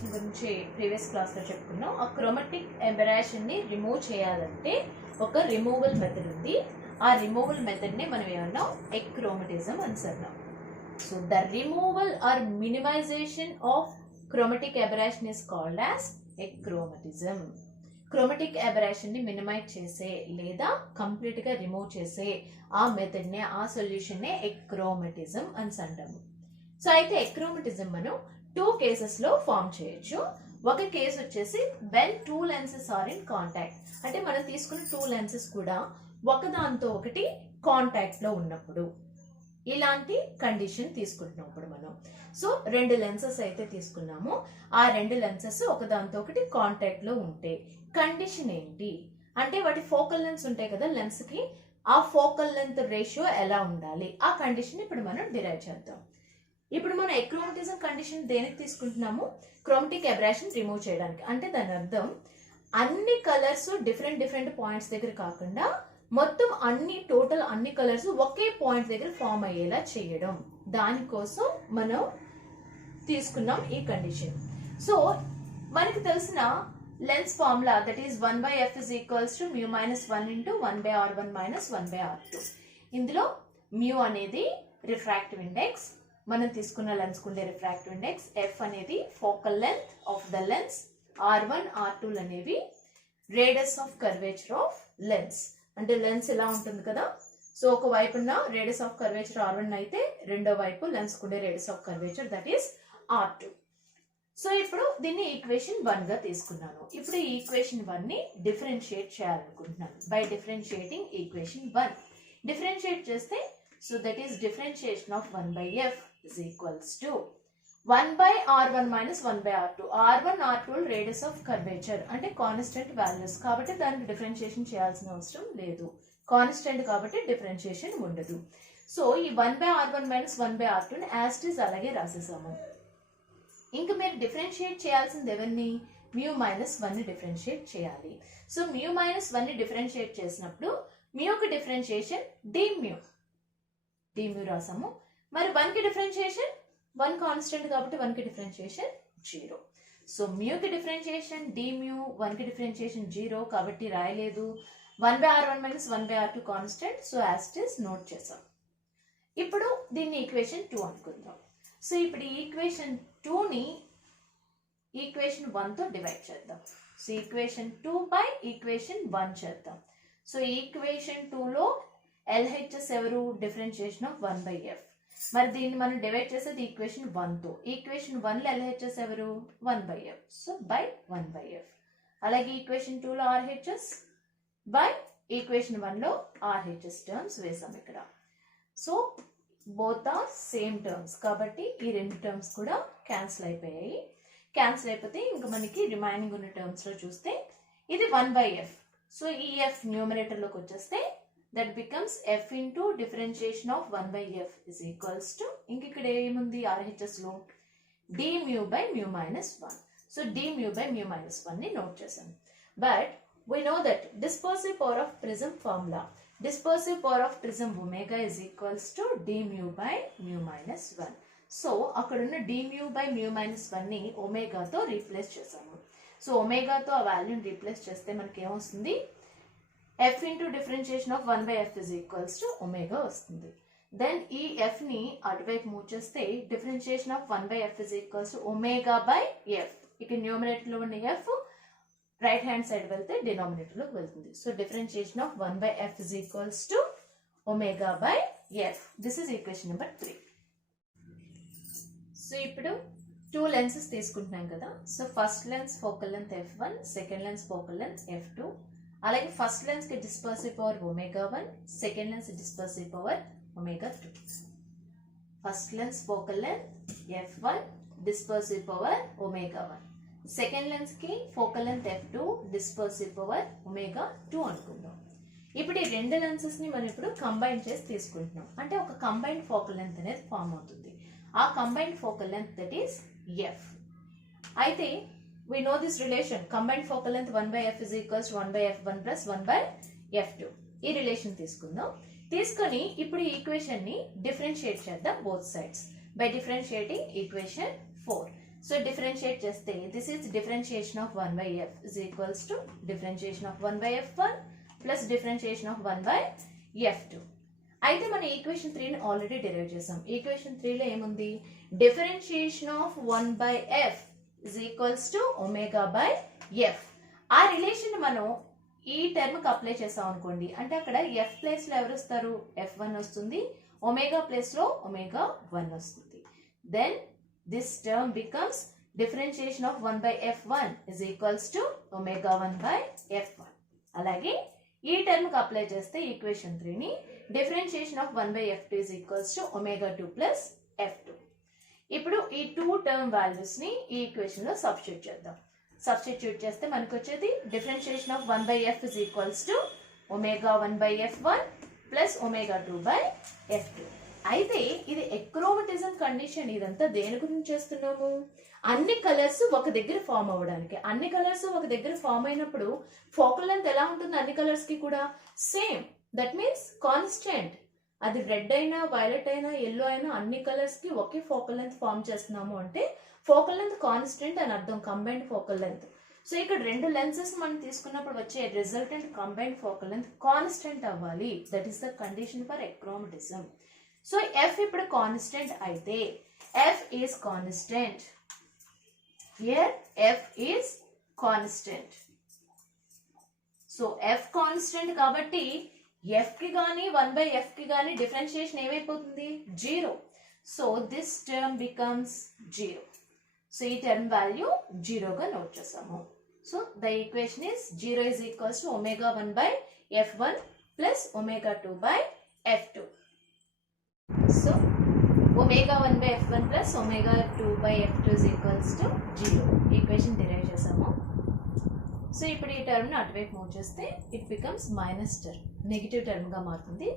Aberration గురించి previous క్లాస్లో చెప్పుకున్నాం. ఆ క్రోమాటిక్ అబరేషన్ని రిమూవ్ చేయాలంటే ఒక రిమూవల్ మెథడ్ ఉంది. ఆ రిమూవల్ మెథడ్ని మనం ఏమన్నాం, ఎక్రోమటిజం అని అన్నాం. So the removal or minimization of chromatic aberration is called as achromatism. Chromatic aberration ని మినిమైజ్ చేసే లేదా కంప్లీట్ గా రిమూవ్ చేసే ఆ మెథడ్ నే, ఆ సొల్యూషన్ నే ఎక్రోమటిజం అని అంటాము. సో అయితే ఎక్రోమటిజం మనం 2 కేసెస్ లో ఫామ్ చేయొచ్చు. ఒక కేసు వచ్చేసి when 2 lenses are in contact, అంటే మనం తీసుకున్న 2 lenses కూడా ఒకదాంతో ఒకటి కాంటాక్ట్ లో ఉన్నప్పుడు, ఇలాంటి కండిషన్ తీసుకుంటున్నప్పుడు మనం. సో 2 lenses అయితే తీసుకున్నాము. ఆ 2 lenses ఒకదాంతో ఒకటి కాంటాక్ట్ లో ఉంటే కండిషన్ ఏంటి అంటే, వాటి ఫోకల్ లెంగ్త్ ఉంటాయి కదా లెన్స్ కి, ఆ ఫోకల్ లెంగ్త్ రేషియో ఎలా ఉండాలి, ఆ కండిషన్ ఇప్పుడు మనం డిరైవ్ చేద్దాం. ఇప్పుడు మనం ఎక్రోమటిజం కండిషన్ దేనికి తీసుకుంటున్నాము, క్రోమాటిక్ అబరేషన్ రిమూవ్ చేయడానికి. అంటే దాని అర్థం అన్ని కలర్స్ డిఫరెంట్ పాయింట్స్ దగ్గర కాకుండా మొత్తం టోటల్ అన్ని కలర్స్ ఒకే పాయింట్ దగ్గర ఫామ్ అయ్యేలా చేయడం. దానికోసం మనం తీసుకున్నాం ఈ కండిషన్. సో మనకి తెలిసిన lens formula, that is 1/f is equals to mu minus 1 into 1/r1 minus 1/r2. ఇందులో mu అనేది రిఫ్రాక్టివ్ ఇండెక్స్, మనం తీసుకున్న లెన్స్ కుండే రిఫ్రాక్టివ్ ఇండెక్స్, f అనేది focal length of the lens, r1 r2 అనేవి radius of curvature of lens. అంటే lens ఇలా ఉంటుంది కదా, సో ఒక వైపున రేడియస్ ఆఫ్ కర్వేచర్ r1 అయితే రెండో వైపు లెన్స్ కుండే radius of curvature that is r2. So ఇప్పుడు దీన్ని ఈక్వేషన్ 1 గా తీసుకున్నాను. ఇప్పుడు ఈ ఈక్వేషన్ 1 ని డిఫరెన్షియేట్ చేయాలనుకుంటున్నాను. బై డిఫరెన్షియేటింగ్ ఈక్వేషన్ 1 డిఫరెన్షియేట్ చేస్తే, so that is differentiation of 1/f is equals to 1/r1 minus 1/r2. r1 r2 radius of curvature అంటే కాన్స్టెంట్ వాల్యూస్ కాబట్టి దానికి డిఫరెన్షియేషన్ చేయాల్సిన అవసరం లేదు, కాన్స్టెంట్ కాబట్టి డిఫరెన్షియేషన్ ఉండదు. సో ఈ 1/r1 minus 1/r2 ని యాజ్ ఇట్ ఈస్ అలాగే రాసేసాము. ఇంకా మీరు డిఫరెన్షియేట్ చేయాల్సింది ఎవరిని, mu minus 1 ని డిఫరెన్షియేట్ చేయాలి. సో mu minus 1 ని డిఫరెన్షియేట్ చేసినప్పుడు mu యొక్క డిఫరెన్షియేషన్ dmu రాసాము. మరి 1 కి డిఫరెన్షియేషన్ 1 కాన్స్టెంట్ కాబట్టి 1 కి డిఫరెన్షియేషన్ 0. సో mu కి డిఫరెన్షియేషన్ dmu, 1 కి డిఫరెన్షియేషన్ 0 కాబట్టి రాయలేదు. 1/r1 minus 1/r2 constant, so as it is not చేసాం. ఇప్పుడు దీన్ని ఈక్వేషన్ 2 అనుకుందాం. సో ఇప్పుడు ఈ ఈక్వేషన్ 2 ని ఈక్వేషన్ 1 తో డివైడ్ చేద్దాం. సో ఈక్వేషన్ 2 బై ఈక్వేషన్ 1 చేద్దాం. సో ఈక్వేషన్ 2 లో LHS ఎవరు, డిఫరెన్షియేషన్ ఆఫ్ 1/f. మరి దీన్ని మనం డివైడ్ చేసేది ఈక్వేషన్ 1 తో. ఈక్వేషన్ 1 లో LHS ఎవరు, 1/f. So by 1/f. అలాగే ఈక్వేషన్ 2 లో RHS బై ఈక్వేషన్ 1 లో RHS టర్మ్స్ వేసాం ఇక్కడ. So both are same terms కాబట్టి ఈ 2 టర్మ్స్ కూడా క్యాన్సిల్ అయిపోయాయి. క్యాన్సిల్ అయిపోతే ఇంకా మనకి రిమైనింగ్ ఉన్న టర్మ్స్ లో చూస్తే ఇది 1/f. సో ఈ f న్యూమరేటర్ లోకి వచ్చేస్తే that becomes f into differentiation of 1/f is equals to, ఇంక ఇక్కడ ఏముంది RHS లో dmu by mu minus 1. So dmu by mu minus 1 ని నోట్ చేసాం. But we know that dispersive power of prism formula, dispersive power of prism omega is equals to dmu by mu minus 1. So అక్కడ ఉన్న dmu by mu minus 1 ని omega తో replace చేసాము. So omega తో ఆ వాల్యూని replace చేస్తే మనకి ఏమొస్తుంది, f into differentiation of 1/f is equals to omega వస్తుంది. దెన్ ఈ f ని అటువైపు మూవ్ చేస్తే differentiation of 1/f is equals to omega by f. ఇక న్యూమరేటర్ లో ఉన్న f రైట్ హ్యాండ్ సైడ్ వెళ్తే డినామినేటర్ లోకి వెళ్తుంది. So differentiation of 1/f is equals to omega by f. This is equation number 3. So ఇప్పుడు 2 lenses తీసుకుంటున్నాం కదా. So first lens focal length f1, second lens focal length f2. అలాగే first lens కి dispersive power omega 1, second lens dispersive power omega 2. First lens focal length f1, dispersive power omega 1. Second lens కి focal length f2, dispersive power omega 2 అనుకుందాం. ఇప్పుడు ఈ 2 lenses ని మనం ఇప్పుడు combine చేసి తీసుకుంటున్నాం. అంటే ఒక కంబైన్డ్ ఫోకల్ లెంత్ అనేది ఫామ్ అవుతుంది. ఆ combined focal length that is f. అయితే we know this relation, combined focal length 1/f is equals to 1/f1 plus 1/f2. ఈ రిలేషన్ తీసుకుందాం. తీసుకొని ఇప్పుడు ఈ ఈక్వేషన్ ని డిఫరెన్షియేట్ చేద్దాం both sides by differentiating equation 4. So differentiate చేస్తే this is differentiation of 1 by f is equals to differentiation of 1 by f1 plus differentiation of 1 by f2. అయితే మన ఈక్వేషన్ 3 ని ఆల్రెడీ డెరైవ్ చేసాం. ఈక్వేషన్ 3 లో ఏముంది, differentiation of 1 by f is equals to omega by f. ఆ relation మనం ఈ term కి అప్లై చేసాం అనుకోండి, అంటే అక్కడ f ప్లేస్ లో ఎవరు వస్తారు, f1 వస్తుంది, ఒమేగా ప్లేస్ లో ఒమేగా 1 వస్తుంది. Then this term becomes differentiation of 1 by f1 is equals to omega 1 by f1. అలాగే ఈ టర్మ్ కి అప్లై చేస్తే ఈక్వేషన్ 3 ని differentiation of 1 by f2 is equals to omega 2 plus f2. ఇప్పుడు ఈ 2 టర్మ్ వాల్యూస్ ని ఈ ఈక్వేషన్ లో సబ్స్టిట్యూట్ చేద్దాం. సబ్స్టిట్యూట్ చేస్తే మనకు వచ్చేది differentiation of 1 by f is equals to omega 1 by f1 plus omega 2 by f2. అయితే ఇది ఎక్రోమటిజం కండిషన్. ఇదంతా దేని గురించి చేస్తున్నాము, అన్ని కలర్స్ ఒక దగ్గర ఫామ్ అవ్వడానికి. అన్ని కలర్స్ ఒక దగ్గర ఫామ్ అయినప్పుడు ఫోకల్ లెంత్ ఎలా ఉంటుంది, అన్ని కలర్స్ కి కూడా సేమ్. That means constant. అది రెడ్ అయినా వైలెట్ అయినా ఎల్లో అయినా అన్ని కలర్స్ కి ఒకే ఫోకల్ లెంత్ ఫామ్ చేస్తున్నాము అంటే ఫోకల్ లెంత్ కాన్స్టెంట్ అని అర్థం, కంబైన్డ్ ఫోకల్ లెంత్. సో ఇక్కడ రెండు లెన్సెస్ మనం తీసుకున్నప్పుడు వచ్చే resultant combined focal length constant అవ్వాలి. That is the condition for achromatism. So f ఇప్పుడు కాన్స్టెంట్ అయితే f is constant. Here f is constant. So f constant కాబట్టి f కి గాని 1 by f కి గాని డిఫరెన్షియేషన్ ఏమైపోతుంది, 0. So this term becomes 0. So ఈ టర్మ్ వాల్యూ 0 గా నోట్ చేసాము. So the equation is 0 is equals to omega 1 by f1 plus omega 2 by f2. So omega 1 by f1 plus omega 2 by f2 is equals to 0. Equation derive చేసాము. So ఇప్పుడు ఈ term ని అటువైపు move చేస్తే it becomes minus term, negative term గా మారుతుంది.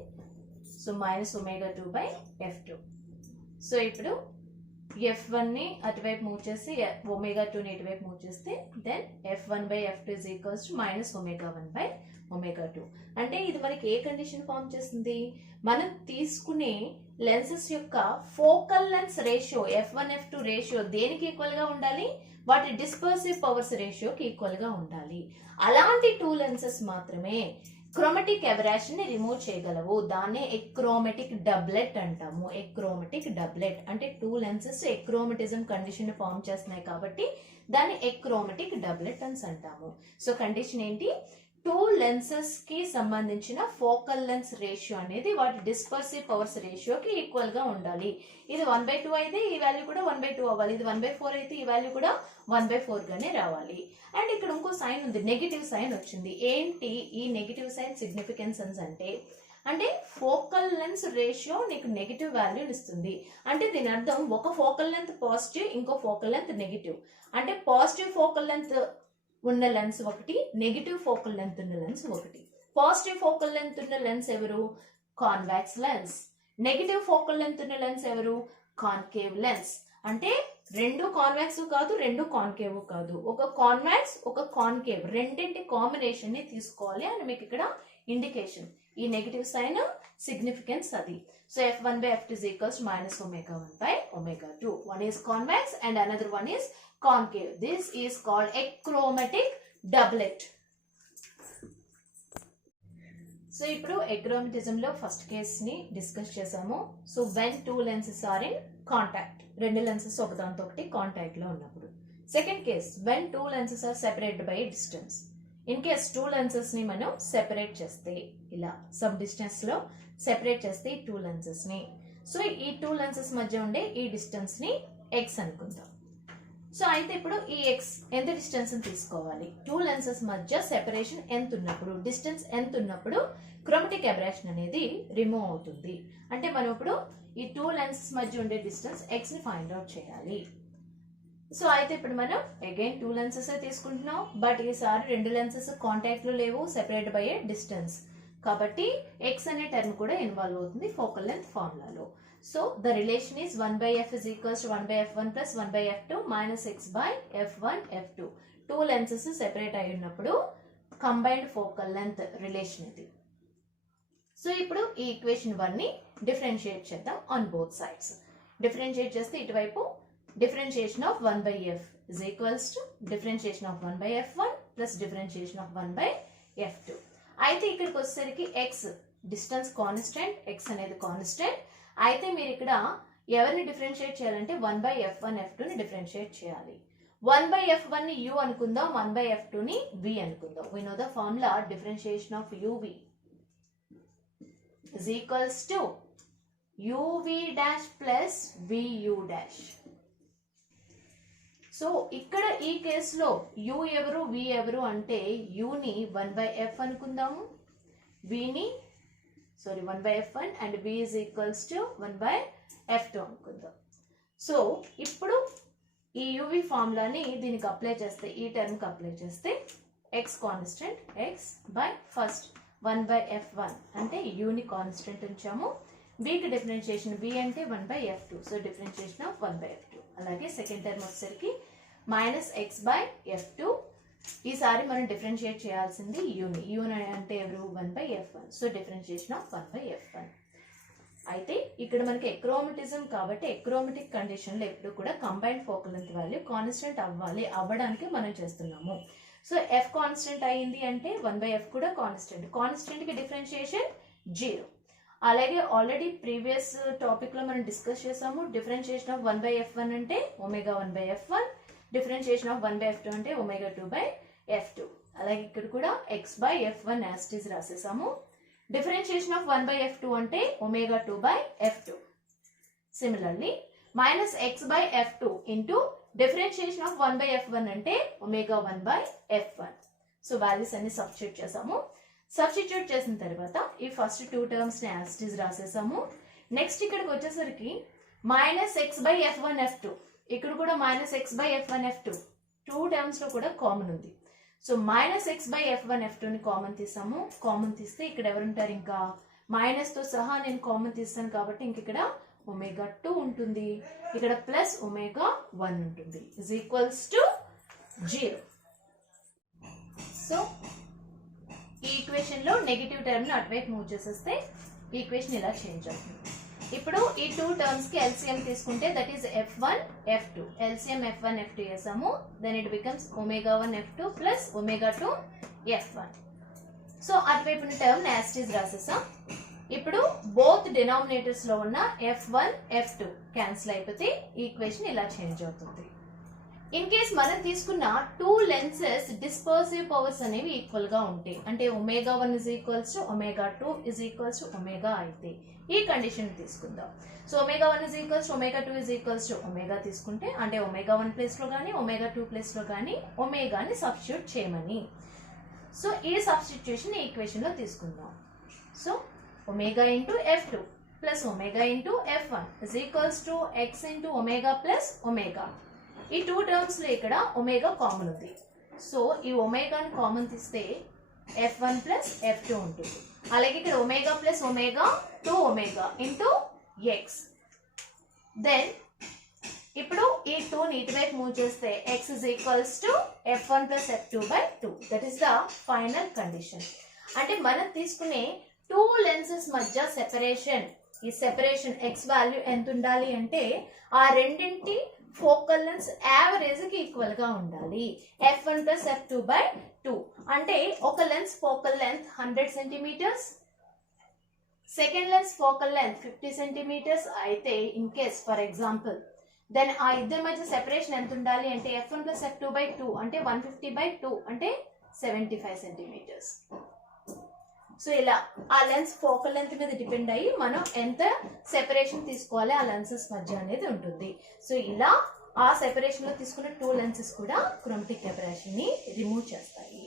So minus omega 2 by f2. So ఇప్పుడు f1 ని అటువైపు మూవ్ చేసి omega 2 ని ఇటువైపు మూవ్ చేస్తే then f1 by f2 is equals to minus omega 1 by omega 2. అంటే ఇది మనకి ఏ కండిషన్ ఫామ్ చేస్తుంది, మనం తీసుకునే లెన్సెస్ యొక్క focal lens ratio f1 f2 ratio దేనికి ఈక్వల్ గా ఉండాలి, వాటి డిస్పర్సివ్ పవర్స్ రేషియోకి ఈక్వల్ గా ఉండాలి. అలాంటి 2 లెన్సెస్ మాత్రమే క్రోమాటిక్ అబెరేషన్ ని రిమూవ్ చేయగలవు. దాన్నే ఎక్రోమాటిక్ డబ్లెట్ అంటాము. ఎక్రోమాటిక్ డబ్లెట్ అంటే 2 లెన్సెస్ ఎక్రోమటిజం కండిషన్ ని ఫామ్ చేస్తున్నాయి కాబట్టి దాన్ని ఎక్రోమాటిక్ డబ్లెట్ అని అంటాము. సో కండిషన్ ఏంటి, 2 లెన్సెస్ కి సంబంధించిన ఫోకల్ లెన్స్ రేషియో అనేది వాటి డిస్పర్సివ్ పవర్స్ రేషియోకి ఈక్వల్ గా ఉండాలి. ఇది 1/2 అయితే ఈ వాల్యూ కూడా 1/2 అవ్వాలి. ఇది 1/4 అయితే ఈ వాల్యూ కూడా 1/4 గానే రావాలి. అండ్ ఇక్కడ ఇంకో సైన్ ఉంది, నెగిటివ్ సైన్ వచ్చింది. ఏంటి ఈ నెగిటివ్ సైన్ సిగ్నిఫికెన్స్ అంటే ఫోకల్ లెన్స్ రేషియో నీకు నెగిటివ్ వాల్యూ ఇస్తుంది. అంటే దీని అర్థం ఒక ఫోకల్ లెంత్ పాజిటివ్, ఇంకో ఫోకల్ లెంత్ నెగిటివ్. అంటే పాజిటివ్ ఫోకల్ లెంత్ ఉన్న లెన్స్ ఒకటి, నెగిటివ్ ఫోకల్ లెంత్ ఉన్న లెన్స్ ఒకటి. పాజిటివ్ ఫోకల్ లెంత్ ఉన్న లెన్స్ ఎవరు, కాన్వాక్స్ లెన్స్. నెగిటివ్ ఫోకల్ లెంత్ ఉన్న లెన్స్ ఎవరు, కాన్కేవ్ లెన్స్. అంటే రెండు కాన్వాక్స్ కాదు, రెండు కాన్కేవ్ కాదు, ఒక కాన్వాక్స్ ఒక కాన్కేవ్ రెండింటి కాంబినేషన్ ని తీసుకోవాలి అని మీకు ఇక్కడ ఇండికేషన్. ఈ నెగిటివ్ సైన్ సిగ్నిఫికెన్స్ అది. So f1 by f2 is equals to minus omega 1 by omega 2. One is convex and another one is concave. This is called achromatic doublet. So ఇప్పుడు ఎక్రోమటిజం లో ఫస్ట్ కేస్ ని discuss చేసాము. So when 2 lenses are in contact, రెండు lenses ఒకదాంతో ఒకటి contact లో ఉన్నప్పుడు. Second case when 2 lenses are separated by distance. In case 2 lenses ని మనం సెపరేట్ చేస్తే, ఇలా సమ్ డిస్టెన్స్ లో సెపరేట్ చేస్తే ఈ 2 lenses ని, సో ఈ 2 lenses మధ్య ఉండే ఈ డిస్టెన్స్ ని x అనుకుందాం. సో అయితే ఇప్పుడు ఈ x ఎంత డిస్టెన్స్ తీసుకోవాలి, 2 lenses మధ్య సెపరేషన్ ఎంత ఉన్నప్పుడు, డిస్టెన్స్ ఎంత ఉన్నప్పుడు క్రోమాటిక్ అబెరేషన్ అనేది రిమూవ్ అవుతుంది. అంటే మనం ఇప్పుడు ఈ 2 lenses మధ్య ఉండే డిస్టెన్స్ x ని ఫైండ్ అవుట్ చేయాలి. సో అయితే ఇప్పుడు మనం అగైన్ 2 lenses తీసుకుంటున్నాం, బట్ ఈసారి రెండు లెన్సెస్ కాంటాక్ట్ లో లేవు, సెపరేట్ బై ఏ డిస్టెన్స్. కాబట్టి x అనే టర్మ్ కూడా ఇన్వాల్వ్ అవుతుంది ఫోకల్ లెంత్ ఫార్ములాలో. So the relation is 1 by f is equals to 1 by f1 plus 1 by f2 minus x by f1 f2. 2 lenses separate అయి ఉన్నప్పుడు combined focal length relation ఇది. So ఇప్పుడు ఈ equation 1 ని differentiate చేద్దాం on both sides. Differentiate చేస్తే ఇటువైపు differentiation of 1 by f is equals to differentiation of 1 by f1 plus differentiation of 1 by f2. అయితే ఇక్కడికి వచ్చేసరికి x డిస్టెన్స్ కాన్స్టెంట్, x అనేది కాన్స్టెంట్. అయితే మీరు ఇక్కడ ఎవరిని డిఫరెన్షియేట్ చేయాలంటే 1 by f1 f2 ని డిఫరెన్షియేట్ చేయాలి. 1 by f1 ని u అనుకుందాం, 1 by f2 ని v అనుకుందాం. We know the formula differentiation of uv is equals to uv dash plus vu dash. So ఇక్కడ ఈ కేసులో u ఎవరు v ఎవరు అంటే u ని 1 by f అనుకుందాము, v ని 1 by f1 and v is equals to 1 by f2 అనుకుందాం. సో ఇప్పుడు ఈ uv ఫార్ములాని దీనికి అప్లై చేస్తే, ఈ టర్మ్కి అప్లై చేస్తే x constant x by first 1 by f1 అంటే u ని కాన్స్టెంట్ ఉంచాము, v కి డిఫరెన్షియేషన్ v అంటే 1 by f2, so differentiation of 1 by f2. అలాగే సెకండ్ టర్మ్ వచ్చేసరికి మైనస్ x బై f2. ఈసారి మనం డిఫరెన్షియేట్ చేయాల్సింది u ని, u అంటే ఎవరు 1 by f1, so differentiation of 1 by f1. అయితే ఇక్కడ మనకి ఎక్రోమటిజం కాబట్టి ఎక్రోమటిక్ కండిషన్ లో ఎప్పుడు కూడా combined focal length value constant అవ్వడానికి మనం చేస్తున్నాము. సో f కాన్స్టెంట్ అయింది అంటే 1 by f కూడా కాన్స్టెంట్, కాన్స్టెంట్ కి డిఫరెన్షియేషన్ 0. అలాగే ఆల్రెడీ ప్రీవియస్ టాపిక్ లో మనం డిస్కస్ చేసాము, డిఫరెన్షియేషన్ ఆఫ్ 1 by f1 అంటే omega 1 by f1, differentiation of 1 by f2 అంటే ఒమేగా 2 by f2. అలాగే ఇక్కడ కూడా x by f1 as it is రాసేసాము, డిఫరెన్షియేషన్ ఆఫ్ 1 by f2 అంటే omega 2 by f2. Similarly minus x by f2 into differentiation of 1 by f1 అంటే omega 1 by f1. So values అన్ని substitute చేసాము. Substitute చేసిన తర్వాత ఈ ఫస్ట్ 2 టర్మ్స్ ని as it is రాసేసాము. నెక్స్ట్ ఇక్కడికి వచ్చేసరికి minus x by f1 f2, ఇక్కడ కూడా minus x by f1 f2 2 terms లో కూడా కామన్ ఉంది. So minus x by f1 f2 ని కామన్ తీసాము. కామన్ తీస్తే ఇక్కడ ఎవరుంటారు, ఇంకా మైనస్ తో సహా నేను కామన్ తీస్తాను కాబట్టి ఇంక ఇక్కడ ఒమేగా 2 ఉంటుంది, ఇక్కడ ప్లస్ ఒమేగా 1 ఉంటుంది, ఇస్ ఈక్వల్స్ టు 0. సో ఈ ఈక్వేషన్ లో నెగటివ్ టర్మ్ ని అటువైపు మూవ్ చేసేస్తే ఈ ఈక్వేషన్ ఇలా చేంజ్ అవుతుంది. ఇప్పుడు ఈ 2 టర్మ్స్ కి ఎల్సిఎం తీసుకుంటే that is f1 f2, LCM f1 f2 చేసాము, then it becomes omega 1 f2 plus omega 2 f1. So అటువైపు టర్మ్ యాజ్ ఇట్ ఈజ్ రాసేసాం. ఇప్పుడు బోత్ డినామినేటర్స్ లో ఉన్న f1 f2 క్యాన్సిల్ అయిపోతే ఈక్వేషన్ ఇలా చేంజ్ అవుతుంది. ఇన్ కేస్ మనం తీసుకున్న 2 లెన్సెస్ డిస్పర్సివ్ పవర్స్ అనేవి ఈక్వల్ గా ఉంటాయి, అంటే omega 1 is equals to omega 2 is equals to omega అయితే ఈ కండిషన్ తీసుకుందాం. So omega 1 is equals to omega 2 is equals to omega తీసుకుంటే అంటే ఒమేగా 1 ప్లేస్ లో కానీ ఒమేగా 2 ప్లేస్ లో కానీ ఒమేగాని సబ్స్టిట్యూట్ చేయమని. సో ఈ సబ్స్టిట్యూషన్ ఈక్వేషన్ లో తీసుకుందాం. So omega into f2 plus omega into f1 is equals to x into omega plus omega. ఈ 2 టర్మ్స్ లో ఇక్కడ ఒమేగా కామన్ ఉంది, సో ఈ ఒమేగాని కామన్ తీస్తే f1 ప్లస్ f2 ఉంటుంది. అలాగే ఇక్కడ omega plus omega 2 omega into x. Then ఇప్పుడు ఈ 2 ని ఇటువైపు మూవ్ చేస్తే x is equals to f1 plus f2 by 2. That is the final condition. అంటే మనం తీసుకునే 2 లెన్సెస్ మధ్య సెపరేషన్, ఈ సెపరేషన్ x వాల్యూ ఎంత ఉండాలి అంటే ఆ రెండింటి ఫోకల్ లెన్స్ యావరేజ్ కి ఈక్వల్ గా ఉండాలి, f1 ప్లస్ f2 బై 2. అంటే ఒక lens focal length 100 centimetres, second lens focal length 50 centimetres అయితే in case for example, then ఆ ఇద్దరి మధ్య సెపరేషన్ ఎంత ఉండాలి అంటే f1 ప్లస్ f2 బై 2 అంటే 150 బై 2 అంటే 75 సెంటీమీటర్స్. సో ఇలా ఆ లెన్స్ ఫోకల్ లెంత్ మీద డిపెండ్ అయ్యి మనం ఎంత సెపరేషన్ తీసుకోవాలి ఆ లెన్సెస్ మధ్య అనేది ఉంటుంది. సో ఇలా ఆ సెపరేషన్ లో తీసుకున్న 2 లెన్సెస్ కూడా క్రోమటిక్ అబెరేషన్ ని రిమూవ్ చేస్తాయి.